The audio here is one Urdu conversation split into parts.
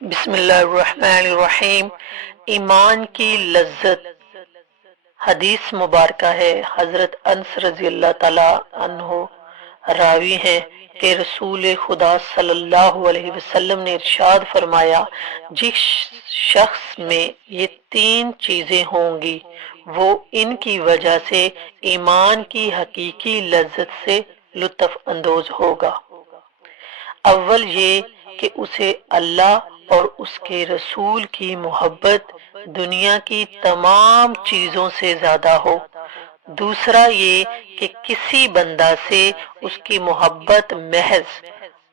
بسم اللہ الرحمن الرحیم۔ ایمان کی لذت۔ حدیث مبارکہ ہے، حضرت انس رضی اللہ تعالی عنہ راوی ہیں کہ رسول خدا صلی اللہ علیہ وسلم نے ارشاد فرمایا، جس شخص میں یہ تین چیزیں ہوں گی وہ ان کی وجہ سے ایمان کی حقیقی لذت سے لطف اندوز ہوگا۔ اول یہ کہ اسے اللہ اور اس کے رسول کی محبت دنیا کی تمام چیزوں سے زیادہ ہو۔ دوسرا یہ کہ کسی بندہ سے اس کی محبت محض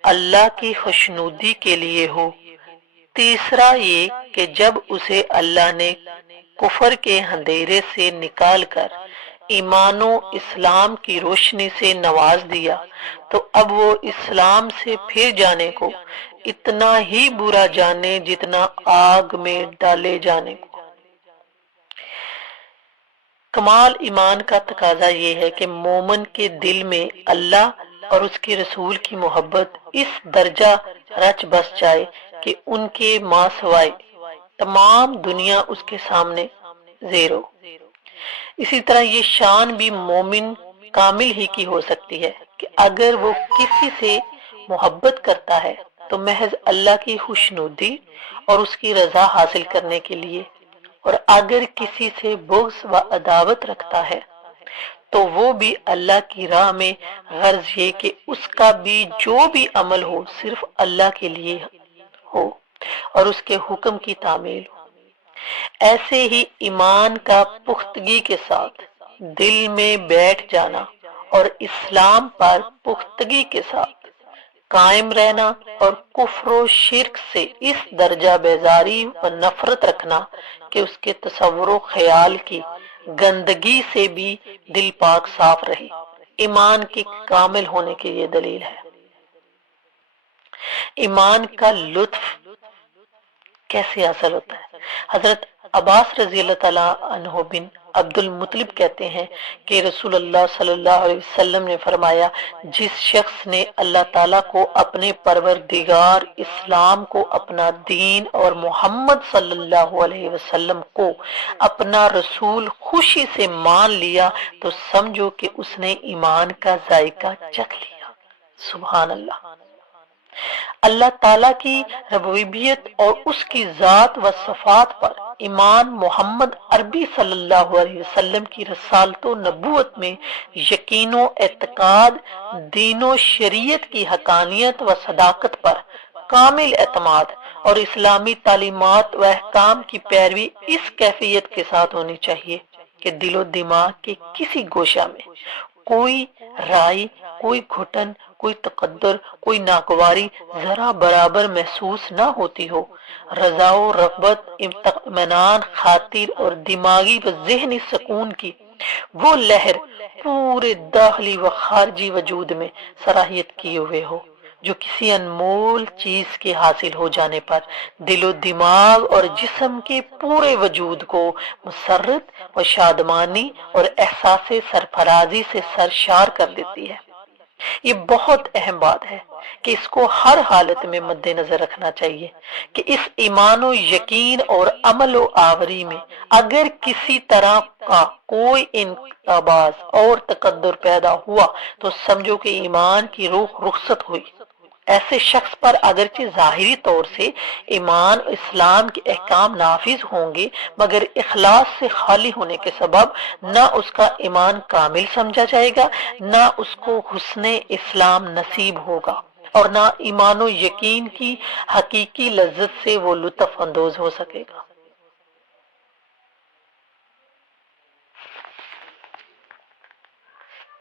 اللہ کی خوشنودی کے لیے ہو۔ تیسرا یہ کہ جب اسے اللہ نے کفر کے اندھیرے سے نکال کر ایمان و اسلام کی روشنی سے نواز دیا تو اب وہ اسلام سے پھر جانے کو اتنا ہی برا جانے جتنا آگ میں ڈالے جانے کو۔ کمال ایمان کا تقاضا یہ ہے کہ مومن کے دل میں اللہ اور اس کے رسول کی محبت اس درجہ رچ بس جائے کہ ان کے ماں سوائے تمام دنیا اس کے سامنے زیر ہو۔ اسی طرح یہ شان بھی مومن کامل ہی کی ہو سکتی ہے کہ اگر وہ کسی سے محبت کرتا ہے تو محض اللہ کی خوشنودی اور اس کی رضا حاصل کرنے کے لیے، اور اگر کسی سے بغض و عداوت رکھتا ہے تو وہ بھی اللہ کی راہ میں، غرض یہ کہ اس کا بھی جو بھی عمل ہو صرف اللہ کے لیے ہو اور اس کے حکم کی تعمیل ہو۔ ایسے ہی ایمان کا پختگی کے ساتھ دل میں بیٹھ جانا اور اسلام پر پختگی کے ساتھ قائم رہنا اور کفر و شرک سے اس درجہ بیزاری و نفرت رکھنا کہ اس کے تصور و خیال کی گندگی سے بھی دل پاک صاف رہے، ایمان کے کامل ہونے کی یہ دلیل ہے۔ ایمان کا لطف کیسے حاصل ہوتا ہے؟ حضرت عباس رضی اللہ تعالیٰ عنہ بن عبد المطلب کہتے ہیں کہ رسول اللہ صلی اللہ علیہ وسلم نے فرمایا، جس شخص نے اللہ تعالیٰ کو اپنے پروردگار، اسلام کو اپنا دین اور محمد صلی اللہ علیہ وسلم کو اپنا رسول خوشی سے مان لیا تو سمجھو کہ اس نے ایمان کا ذائقہ چکھ لیا۔ سبحان اللہ۔ اللہ تعالیٰ کی ربوبیت اور اس کی ذات و صفات پر ایمان، محمد عربی صلی اللہ علیہ وسلم کی رسالت و نبوت میں یقین و اعتقاد، دین و شریعت کی حقانیت و صداقت پر کامل اعتماد اور اسلامی تعلیمات و احکام کی پیروی اس کیفیت کے ساتھ ہونی چاہیے کہ دل و دماغ کے کسی گوشہ میں کوئی رائے، کوئی گھٹن، کوئی تقدر، کوئی ناگواری ذرا برابر محسوس نہ ہوتی ہو۔ رضا و رغبت، اطمینان خاطر اور دماغی و ذہنی سکون کی وہ لہر پورے داخلی و خارجی وجود میں صلاحیت کیے ہوئے ہو جو کسی انمول چیز کے حاصل ہو جانے پر دل و دماغ اور جسم کے پورے وجود کو مسرت و شادمانی اور احساس سرفرازی سے سرشار کر دیتی ہے۔ یہ بہت اہم بات ہے کہ اس کو ہر حالت میں مد نظر رکھنا چاہیے کہ اس ایمان و یقین اور عمل و آوری میں اگر کسی طرح کا کوئی انقباض اور تقدر پیدا ہوا تو سمجھو کہ ایمان کی روح رخصت ہوئی۔ ایسے شخص پر اگرچہ ظاہری طور سے ایمان اسلام کے احکام نافذ ہوں گے مگر اخلاص سے خالی ہونے کے سبب نہ اس کا ایمان کامل سمجھا جائے گا، نہ اس کو حسن اسلام نصیب ہوگا اور نہ ایمان و یقین کی حقیقی لذت سے وہ لطف اندوز ہو سکے گا۔